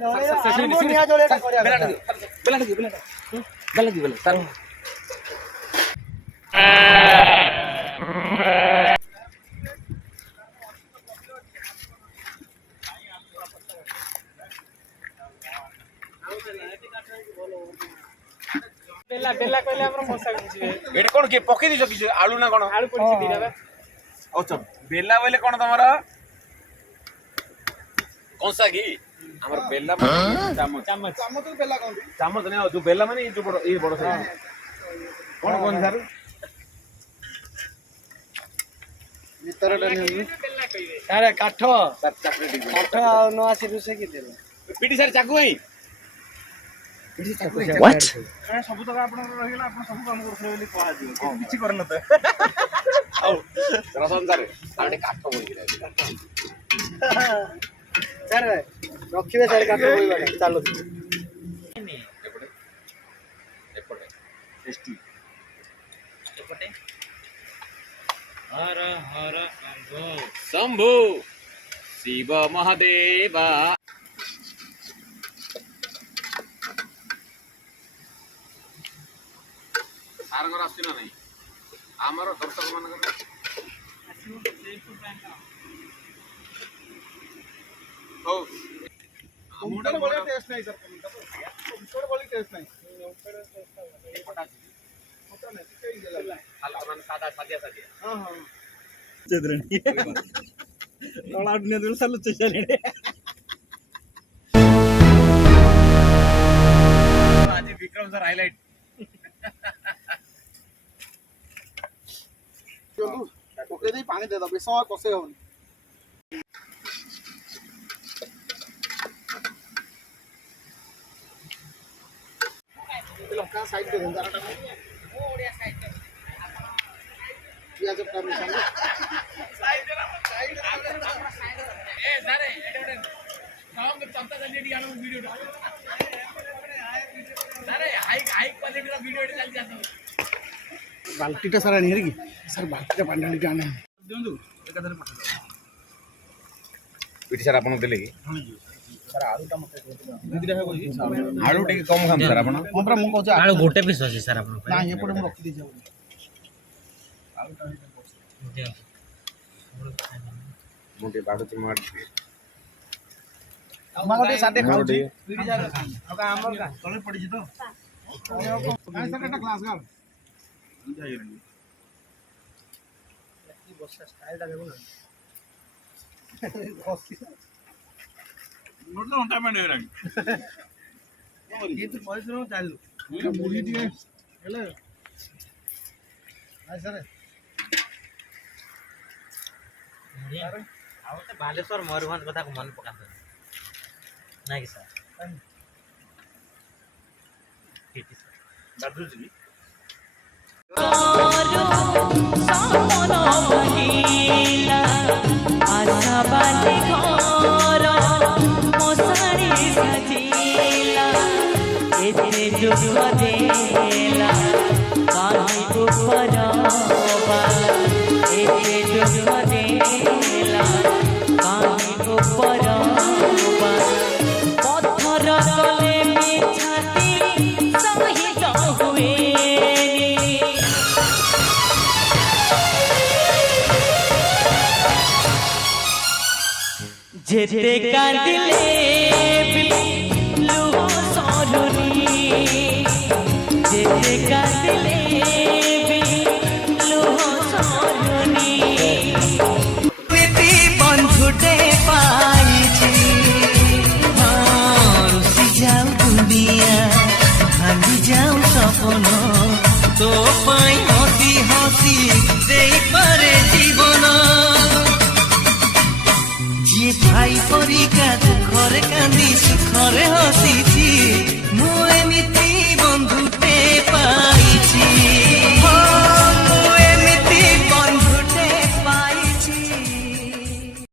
ନିଆଁ ଜଳେଟା କରିବା ବେଲା बेला बेला कहले हमर मसा बुझिबे एटा कोन के पके दिजो कि आलू ना कोन आलू पड़छि दिरा बा अच्छा बेला बोले कोन तमरा कौन सा घी हमर बेला चामच चम्मच चामच तो बेला कौन चामच ने जो बेला माने जो बड़ ए बड़ साइज कोन कोन सर भीतर डनी बेला कहिबे सारे काठ सर चॉकलेट काठ न आसी रुसे कि देला पीटी सर चाकू है व्हाट सब तो आपन रहिला आपन सब काम करथले बोली कहा दियो किछि करन त औ रसन सर आडे काठ बोल गिरा सर रखिबे सर काठ होई बाटे चालो एपटे एपटे टेस्टी एपटे हर हर शंभो शंभु शिव महादेवा सारंगर आसी ना नहीं आमर दर्शक मानकर हो मुंडा बड़े टेस्ट नहीं सर मुंडा बड़े टेस्ट नहीं हल्का मन सादा सादिया सादिया हां हां चेद्रणी तळाडने दिल चालू चेले आज विक्रम सर हाईलाइट चलू ओके दे पानी दे दो बेसवा कसे होनी लंका साइड दे दो जरा ओडिया साइड दे पियाज का मिशन ए सारे एडे काम के चलता जल्दी आनो वीडियो सारे हाई हाई क्वालिटी रा वीडियो चल जातो बाल्टीटा सारा नहीं रे सर बाल्टीटा पानी डाली आने दिंदु एकाधरे पठा पीटी सर आपन देले की सर आलू टा मते दिदिरा हे कोई आलू टिके कम खाम सर आपन हमरा मु कहू आलू गोटे पीस अछि सर आपन ना ये पड़े मु रखी दे जाऊ आलू टा मोटे बाडू ति मार दे मागटे साथे खाऊ मोटे पीड़ी जा का हमर का तळे पड़ी तो काय सर एटा क्लास गाल जाइरनी की बस स्टाइल दा देखो ना नोट घंटा में नहीं रही ये तो परिश्रम चालू ये मुड़ी दिए हेले हाय सर ଆଉ ତ ବାଲେଶ୍ୱର ମୟୂରଭଞ୍ଜ କଥା ମନେ ପକାନ୍ତୁ ନାଇଁ କି ସାର୍ दादू जी जेते कांदिले लुह सरुनी जेते कांदिले लुह सरुनी प्रीति बंधुटे पाइछि रुसी जाऊ दुनिया भांगी जाऊ सपन तो पाई हसी हसी देई पारे जीवन भाई परिका दुखरे कांदी सुखरे हसीछि मु एमिति बंधुटे पाइछि।